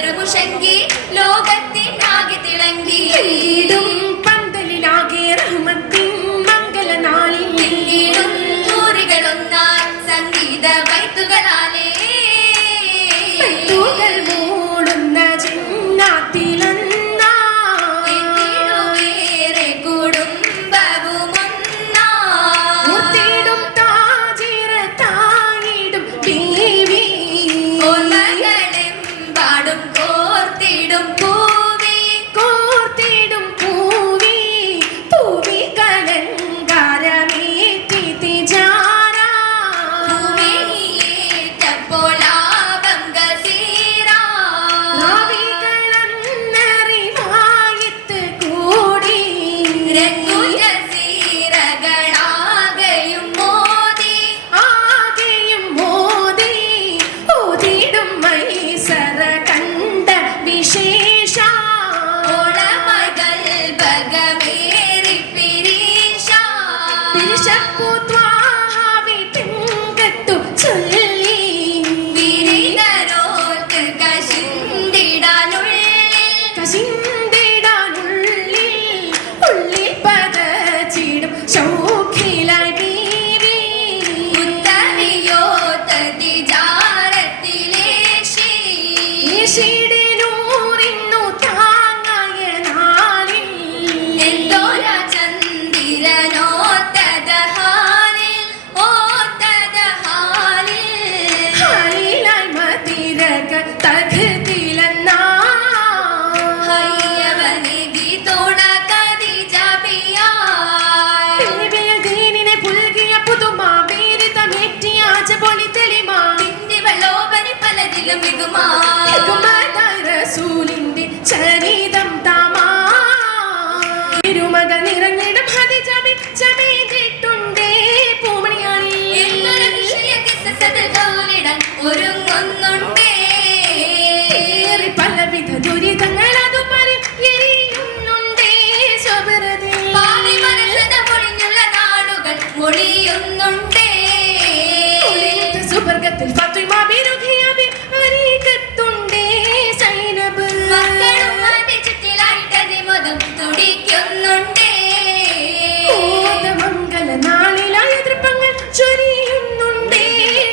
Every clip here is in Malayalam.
ബദ്രമുഷങ്കി ലോകത്തിനാകെ തിളങ്ങി പന്തലിലാകെ റഹ്മത്തിൻ മംഗളനാളിൽ ൂറികളൊന്നാൻ സംഗീത വൈത്തുകളാലേ മൂടുന്ന ചിന്നാത്തിലൊന്ന റസൂലിന്റെ ചരിതം താമാരുമകൾ നിറഞ്ഞിടും ചമേറ്റിട്ടുണ്ടേ പൂമണിയാണി ഒരുങ്ങുന്നുണ്ടേ പലവിധ ദുരിതങ്ങൾ അതുപോലെ എരിയുന്നുണ്ടേ സ്വബരതി പൊളിഞ്ഞുള്ള നാടുകൾ ഒളിയുന്നുണ്ടേ സുവർഗത്തിൽ ഫാത്തിമ ബിരുദിയാബി അരികത്തുണ്ടേ സൈനബ് മക്കളും ചുറ്റിലായിട്ടതി മുതം തുടിക്കുന്നുണ്ടേ മംഗള നാളിലായ തൃപ്പങ്ങൾ ചൊരിയുന്നുണ്ടേ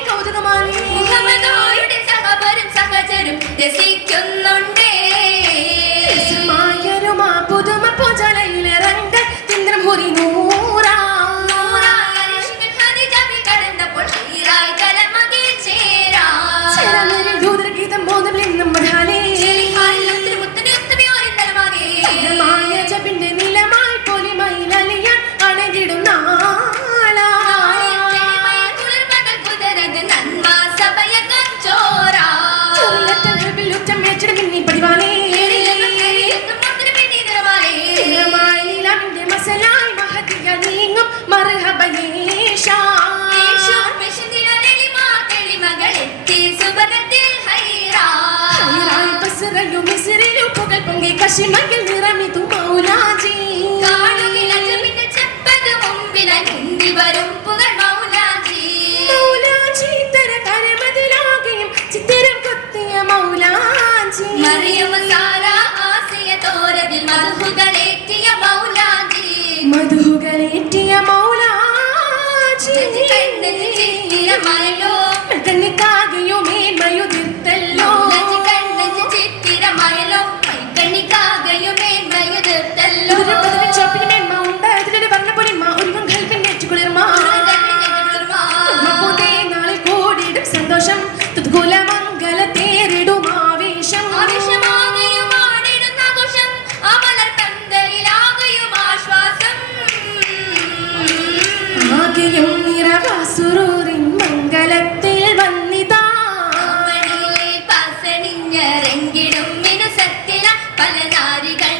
കൗതുകമായി മുഹമ്മദോയുടെ സഹബരും സഹചരും രസിക്കുന്നുണ്ടേ മായരുമാ പുതുമ പൂജലയിലിറങ്ങ തിന്ദ്രം മുറി നൂറാ കശിമകൾ നിറമിതു മൗലാജി കാണുകിലജമിന്റെ ചെപ്പത് മുമ്പിലായി മുന്തി വരും പുകൾ മൗലാജി മൗലാജി തര കരമതിലാകെയും ചിത്തിരം കൊത്തിയ മൗലാജി മറിയം സാര ആസിയ തോരതിൽ മധുകളേറ്റിയ മൗലാജി മധുകളേറ്റിയ മൗലാജി കണ്ണന് ചിത്തിര മയലോ കണ്ണിക്കാകെയോ മേന്മയുതിർത്തല്ലോ ചിത്തിര മയലോ സന്തോഷം മംഗള തേരിടും ആവേശം ആകെയും നിറവാസുരൂരിൻ മംഗളത്തിൽ വന്നിതാ പസണിഞ്ഞിറങ്ങിടും മിനുസത്തില പല നാരികൾ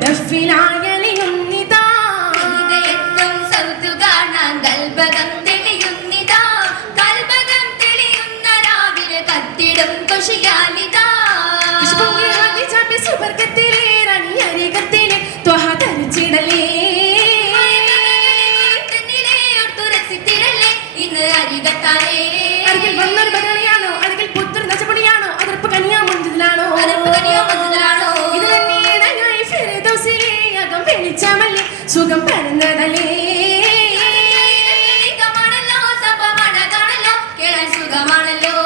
ദഫിലായലിയുന്നിതാ സൗതു കാണാൻ ഗൽബകം തെളിയുന്നു ഇന്ന് അരികത്താനേ അരികിൽ വന്നൊരു ബദലിയാണോ അരികിൽ പുത്തൻ നച്ചപൊടിയാണോ അതിർപ്പ് കനിയാ മുഞ്ചതിലാണോ അരപ്പ് കനിയോ മഞ്ചലാണോ ഇത് തന്നെയായി ഫിർദൗസിലെ അകം വെളിച്ചമല്ലേ സുഖം പരന്നതല്ലേ സുഖമാണല്ലോ സഭമാണല്ലോ കേളാൻ സുഖമാണല്ലോ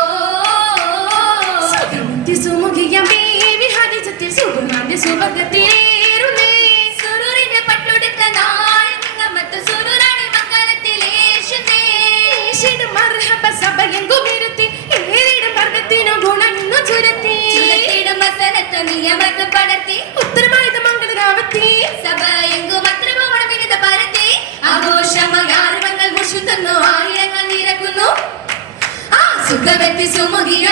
സുഖമുത്തി സുമുഖിയ ബേബി ഹദിജത്തിൽ സുഖമാന്റെ സുവർഗത്തിലേറുന്നേ സുരൂരിന്റെ പട്ടുടുത്ത നാൾ നിങ്ങമത്ത് സുരൂരാണി മംഗലത്തിലേശുന്നേ ഈശിട് മർഹബ സഭയെങ്കും ഇരുത്തി ഏറിടും വർഗത്തിനു ഗുണന്നു ചുരത്തി ചുരത്തിടും വസനത്ത് നിയമത്ത് പടർത്തി ഉത്തരമായത് മംഗളരാവത്തി സഭയെങ്കും അത്ര പോകണം വിരുദ്ധ പരത്തി ആഘോഷമായി ആരവങ്ങൾ മുഷുത്തുന്നു ആയിരങ്ങൾ നിരക്കുന്നു ആ സുഖമെത്തി സുമുഖിയ